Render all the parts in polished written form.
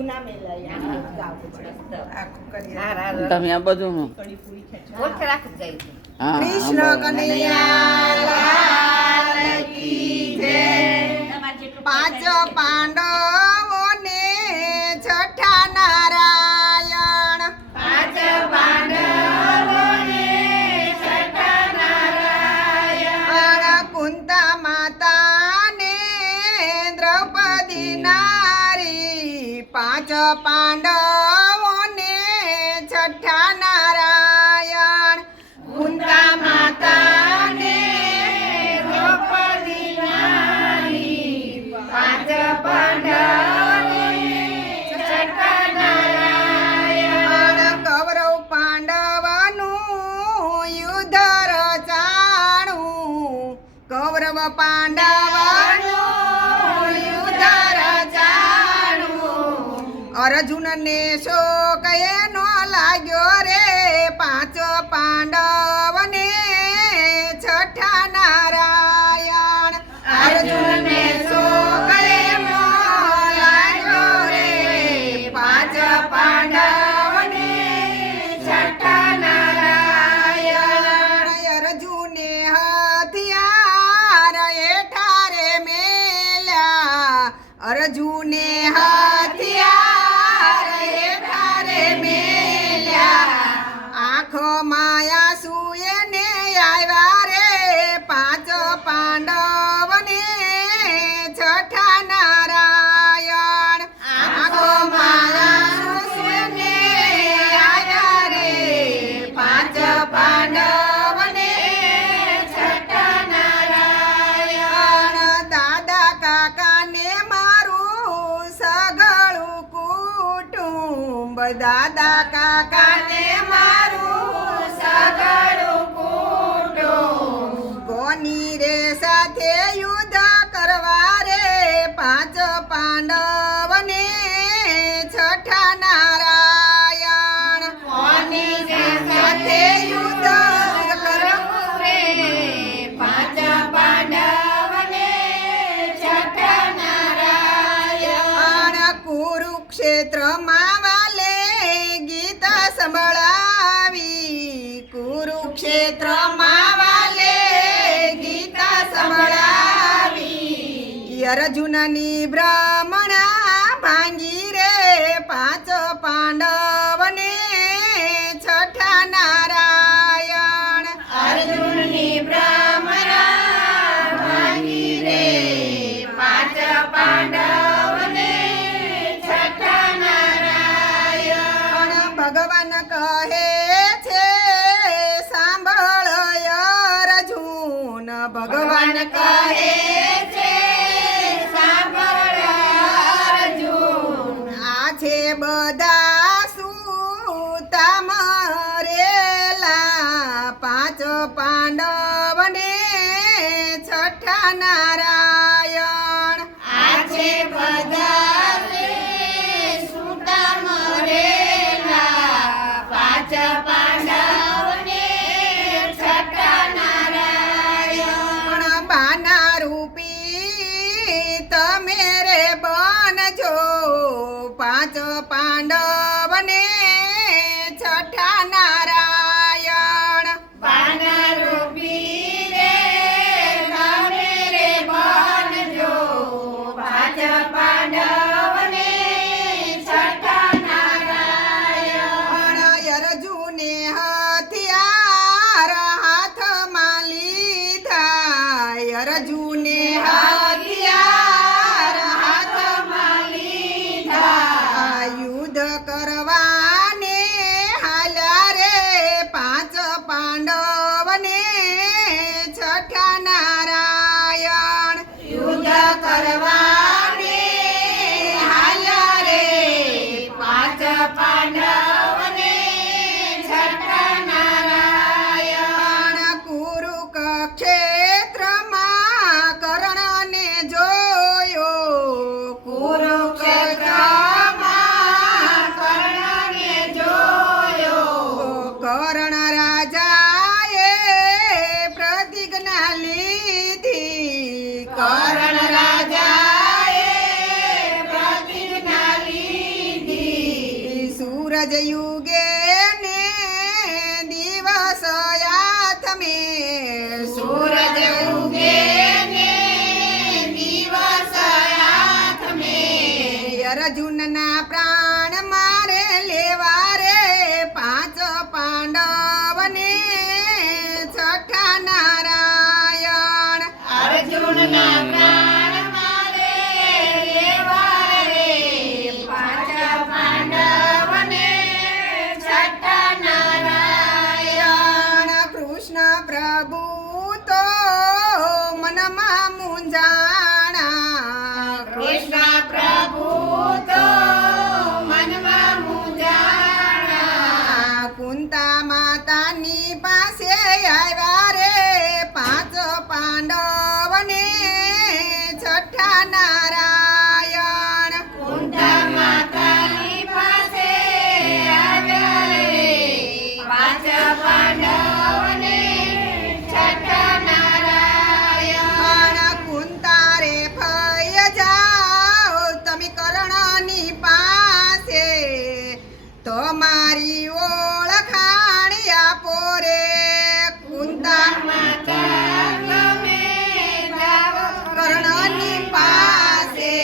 બધું ના મેલાય તમે આ બધું કૃષ્ણ કનૈયા લાલ કી જય. પાંચ પાંડવોને છઠ્ઠા નારાયણ. પાંચ પાંડવોને છઠ્ઠા નારાયણ. કુંતા માતાને દ્રૌપદી નારી. પાંચ પાંડવોને છઠ્ઠા નારાયણ. કુંતા માતાને દ્રૌપદી નારી. પાંચ પાંડવોને છઠ્ઠા નારાયણ. કૌરવ પાંડવનું યુદ્ધ રચાણું. કૌરવ પાંડવનું યુદ્ધ રચાણું. અર્જુનને શોક એનો લાગ્યો રે. પાંચ પાંડવને છઠ્ઠા નારાયણ. અર્જુનને શોક એનો લાગ્યો રે. પાંચ પાંડવને છઠ્ઠા નારાયણ. અર્જુને હથિયાર એઠારે મેલ્યા. અર્જુને હથિયાર એઠારે મેલ્યા. આંખો માયા સુએ ને આવ્યા રે. પાંચ પાંડવને છઠ્ઠા નારાયણ. આંખો માયા સુએ ને આવ્યા રે. પાંચ પાંડવને છઠ્ઠા નારાયણ. દાદા કાકાને મારું સગળું કુટુંબ. દાદા કાકાને મારું સગળું કુટુંબ. કોની રે સાથે યુદ્ધ કરવા રે. પાંચ પાંડવને છઠ્ઠા નારાયણ. કોની રે સાથે યુદ્ધ કરવું રે. પાંચ પાંડવને છઠ્ઠા નારાયણ. કુરુક્ષેત્રમાં વાલે ગીત સંભળાવી. કુરુક્ષેત્રમાં વાલે ગીત સંભળાવી. અર્જુનની બ્રાહ્મણા ભાંગી રે. પાંચ પાંડવને છઠ્ઠા નારાયણ. અર્જુનની બ્રાહ્મણા ભાંગી રે. પાંચ પાંડવને છઠ્ઠા નારાયણ. ભગવાન કહે છે સાંભળ અર્જુન. ભગવાન કહે છે સાંભળ અર્જુન. આ છે બધા સૂતા મરેલા. પાંચ પાંડવને છઠ્ઠા નારાયણ. આ છે બધા સૂતા મરેલા. પાંચ પાંડવને છઠ્ઠા નારાયણ. બાના રૂપી તમે રે બનજો. પાંચ પાંડવને છઠ્ઠા નારાયણ. બાના રૂપી રે તમે રે બનજો. પાંચ પાંડવને છઠ્ઠા નારાયણ. અર્જુને હથિયાર હાથમાં લીધા. અર્જુને હથિયાર હાથમાં લીધા. યુદ્ધ કરવાને હાલ્યા રે. પાંચ પાંડવને છઠ્ઠા નારાયણ. યુદ્ધ કરવાને હાલ્યા રે. પાંચ પાંડવને છઠ્ઠા નારાયણ. કુરુક્ષેત્રમાં કર્ણને જોયો. કુરુક્ષેત્રમાં કર્ણ સૂરજ યુગે ને દિવસ આથમે સૂરજ ઉગે ને દિવસ આથમે અર્જુનના પ્રાણ મારે લેવા રે પાંચ પાંડવને છઠ્ઠા નારાયણ અર્જુનના પ્રાણ મારે લેવા રે પાંચ પાંડવને છઠ્ઠા નારાયણ કૃષ્ણ પ્રભુ તો મનમાં મૂંઝાણા કૃષ્ણ પ્રભુ તો મનમાં મૂંઝાણા કુંતા માતાની પાસે આવ્યા રે પાંચ પાંડવને છઠ્ઠા નારાયણ કુંતા માતાની પાસે આવ્યા રે પાંચ પાંડવને છઠ્ઠા નારાયણ કુંતા રે ભય જાઓ તમે કર્ણની પાસે તો મારી ઓળખાણ આપો રે કુંતા માતા તમે જાઓ કર્ણની પાસે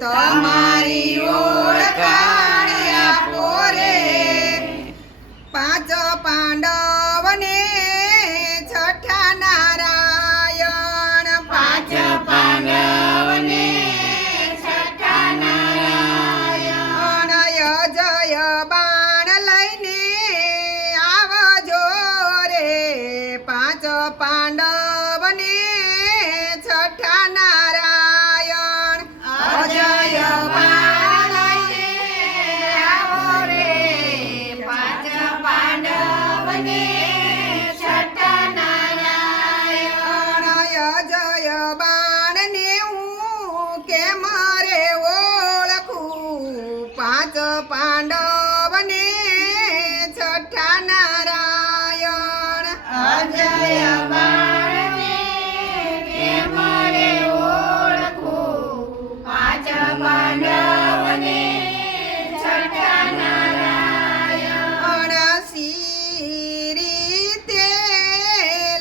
તો મારી ઓળખાણ આપો રે પાંચ પાંડવને છઠ્ઠા નારાયણ પાંચ પાંડવને છઠ્ઠા નારાયણ જય બાણ લઈને આવજો રે પાંચ પાંડવને છઠ્ઠા નારાયણ અજય બાણ લઈને આવો રે પાંચ પાંડવને છઠ્ઠા નારાયણ જય બાણને હું કેમ રે ઓળખું પાંચ પાંડવને છઠ્ઠા નારાયણ અજય બાણને કેમ રે ઓળખું પાંચ પાંડવને છઠ્ઠા નારાયણ સી રીતે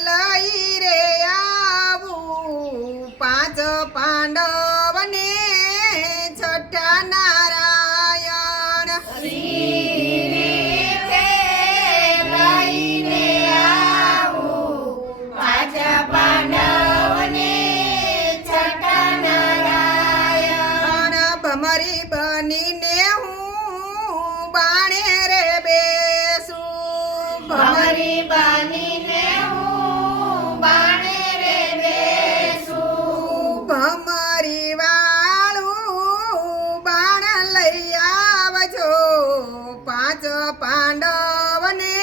લઈ રે આવું પાંચ પાંડવને છઠ્ઠા નારાયણ રીતે લઈને આવું પાંચ પાંડવને છઠ્ઠા નારાયણ ભમરી બનીને હું બાણે રે બેસું ભમરી બનીને હું બાણે રે બેસું ભમરી વાળું બાણ લઈ આવજો પાંચ પાંડવને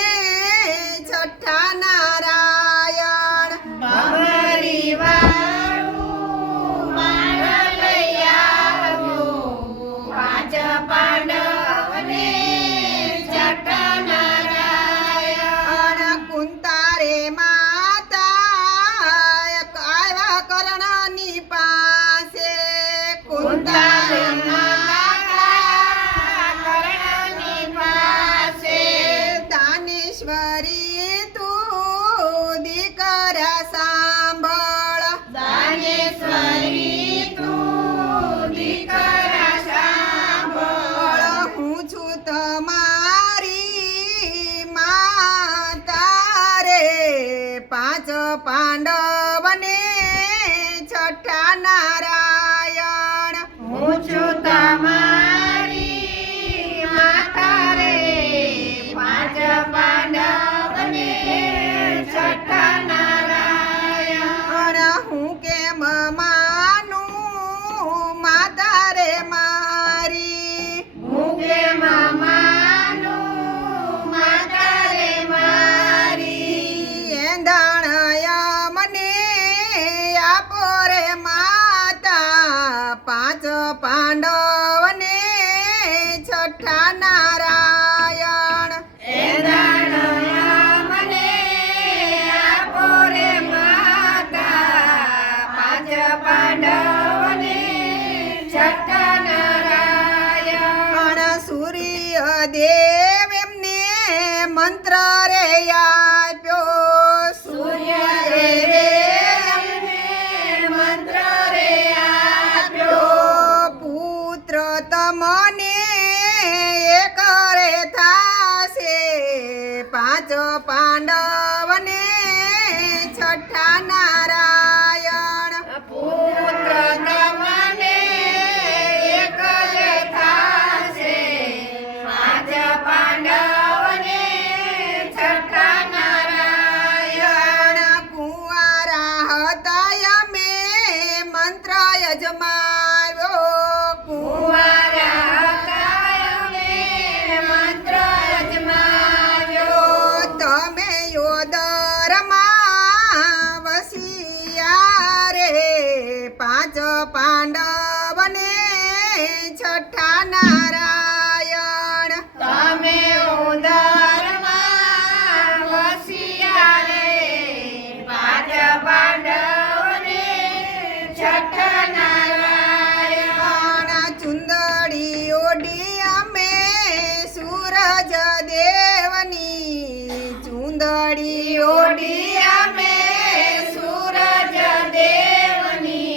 છઠ્ઠા નારાયણ ભમરી વાળું બાણ લઈ આવજો પાંચ પાંડવને છઠ્ઠા નારાયણ કુંતા રે માતા આવ્યા કર્ણની પાસે કુંતા રે માતા કર્ણની પાસે દાનેશ્વરી તું દીકરા સાંભળ દાનેશ્વરી તું દીકરા સાંભળ હું છું તમારી માતા રે પાંચ પાંડવને છઠ્ઠા નારાયણ હું છું તમારી માતા રે પાંચ પાંડવને છઠ્ઠા નારાયણ હું કેમ માનું માતા રે મારી હું કેમ માનું માતા રે મારી એંધાણય મને આપો રે માતા પાંચ પાંડવને છઠ્ઠા નારાયણ એદાણયા મને આપો રે માતા પાંચ પાંડવને છઠ્ઠા નારાયણ સૂર્ય દેવ એમને મંત્ર રે આપ્યો સૂર્યદેવે અમને મંત્ર રે આપ્યો. પુત્ર તમને એક રે થાશે પાંચ પાંડવને છઠ્ઠા નારાયણ. પુત્ર તમને એક જ થાશે પાંચ પાંડવને છઠ્ઠા નારાયણ. કુંવારા હતા અમે મંત્ર અજમાવ્યો. કુંવારા હતા અમે મંત્ર અજમાવ્યો. તમે યોદરમાં વસિયા રે પાંચ પાંડવને છઠ્ઠા નારાયણ. તમે ઉદરમાં વસ્યા રે પાંચ પાંડવને છઠ્ઠા નારાયણ. ચુંદડી ઓઢી અમે સૂરજ દેવની ચુંદડી ઓઢી અમે સૂરજ દેવની.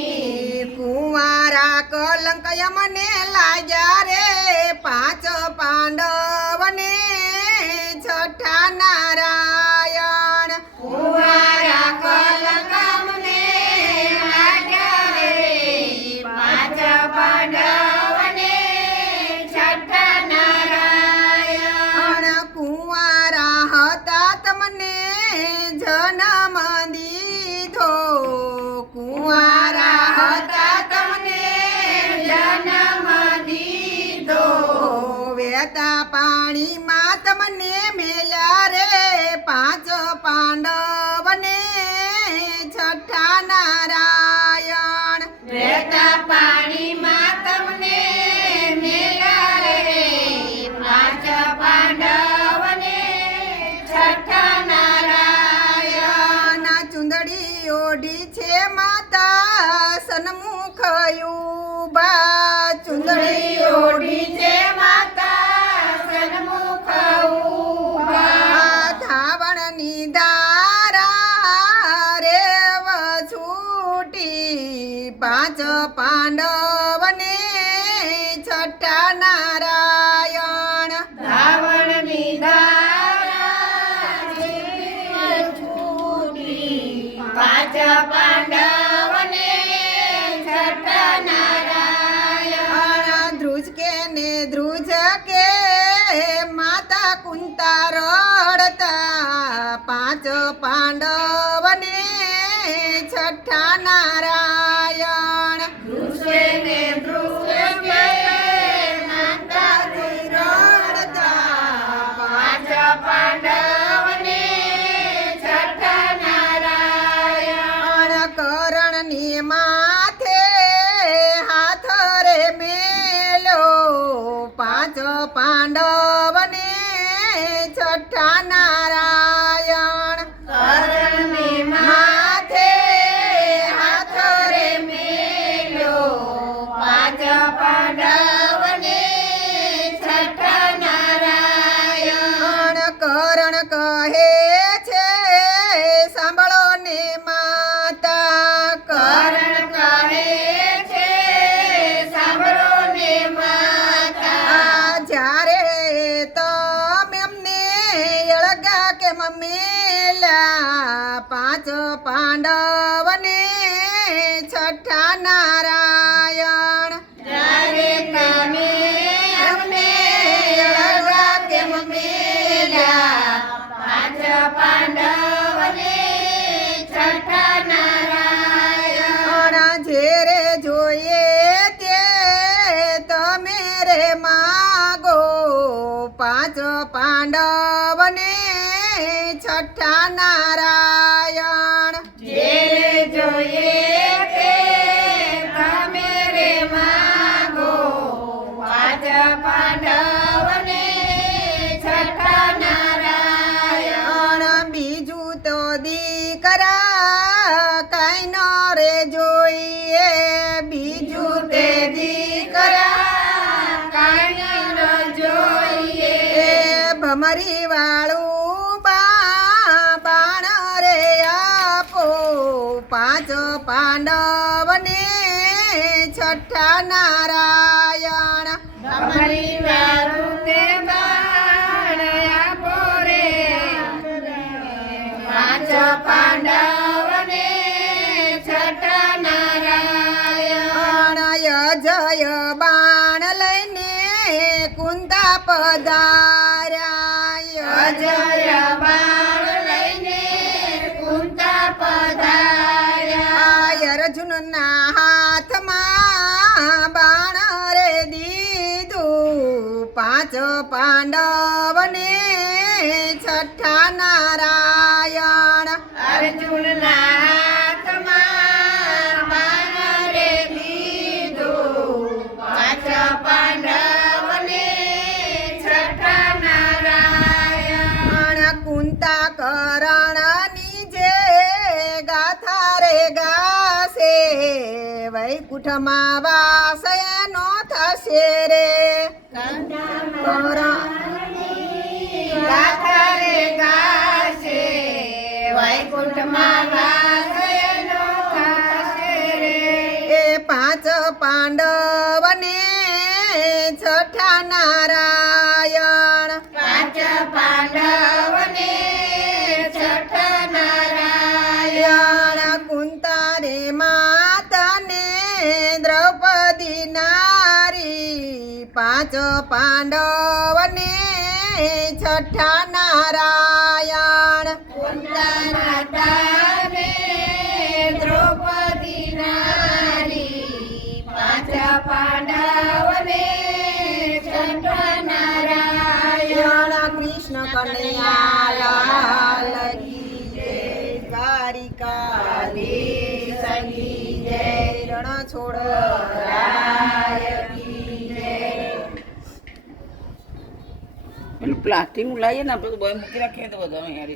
કુંવારા કલંક મને લાગ્યા રે પાંચ પાંડવને છઠ્ઠા નારાયણ. કુંવારા કલંક અમને લાગ્યા રે પાંચ પાંડવને છઠ્ઠા નારાયણ. કુંવારા હતા તમને જન્મ દીધો. કુંવારા હતા તમને જન્મ દીધો. વેતા પાણીમાં તમને મેલ્યા રે પાંચ પાંડવને છઠ્ઠા નારાયણ. વહેતા પાણીમાં તમને મેલ્યા રે પાંચ પાંડવને છઠ્ઠા નારાયણ. ચુંદડી ઓઢી છે માતા સન્મુખ ઉભા. ચુંદડી ઓઢી છે માતા સન્મુખ ઊભા. ધાવણની ધારા રેવ છૂટી પાંચ પાંડવને છઠ્ઠા નારાયણ. ધાવણની ધારા છૂટી પાંચ પાંડવને છઠ્ઠા નારાયણ. ધ્રુજકે ને ધ્રુજકે માતા કુંતા રડતા પાંચ પાંડવને છઠ્ઠા નારાયણ. ધ્રુસે ને ધ્રુસે માતાજી રડતા પાંચ પાંડવને છઠ્ઠા નારાયણ. કરણની માથે હાથ રે મેલો પાંચ પાંડવને છઠ્ઠા નારાયણ. કરણની માથે હાથ રે મેલ્યો પાંચ પાંડવને છઠ્ઠા નારાયણ. કરણ કહે છે સાંભળો ને માતા. કરણ કહે છે સાંભળો ને માતા. જ્યારે તમે અમને અળગા કે મેલ્યા પાંચ પાંડવને છઠ્ઠા નારાયણ. જ્યારે તમે અમને અળગા કેમ મેલ્યા પાંચ પાંડવને છઠ્ઠા નારાયણ. ઝેરે જોઈએ તે તમે રે માગો પાંચ પાંડવને છઠ્ઠા નારાયણ. જે જોઈએ તે તમે રે માગો પાંચ પાંડવને છઠ્ઠા નારાયણ. બીજું તો દીકરા કઈ ન રે જોઈએ. બીજું તે દીકરા કાંઈ ન જોઈએ. ભમરી વાળું બાણ રે આપો પાંચ પાંડવને છઠ્ઠા નારાયણ અમારી વારું તે બાણ આપો રે પાંચ પાંડવને છઠ્ઠા નારાયણ જય બાણ લઈને કુંતા પધાર્યા અજય બાણ લઈને કુંતા પધાર્યા અર્જુનના હાથમાં બાણ રે દીધું પાંચ પાંડવને છઠ્ઠા નારાયણ અર્જુનના હાથમાં બાણ રે દીધું પાંચ પાંડવને છઠ્ઠા નારાયણ કુંતા કરણની જે ગાથા રે ગાશે વૈકુંઠમાં વાસ એનો થશે રે ગાથા રે ગાશે વૈકુંઠમાં વાસ એનો થશે રે એ પાંચ પાંડવને છઠ્ઠા નારાયણ પાંચ પાંડવને છઠ્ઠા નારાયણ કુંતા રે માતાને દ્રૌપદી નારી પાંચ પાંડવને છઠ્ઠા નારાયણ કુંતાના તારે દ્રૌપદી નારી પાંચ પાંડવને છઠ્ઠા નારાયણ કૃષ્ણ કનૈયા લાલ કી જય દ્વારિકા કી જય રણ છોડ રાય કી જય પેલું પ્લાસ્ટિક લાવીએ ને આપણે તો બહાર મૂકી રાખીએ તો બધા યાર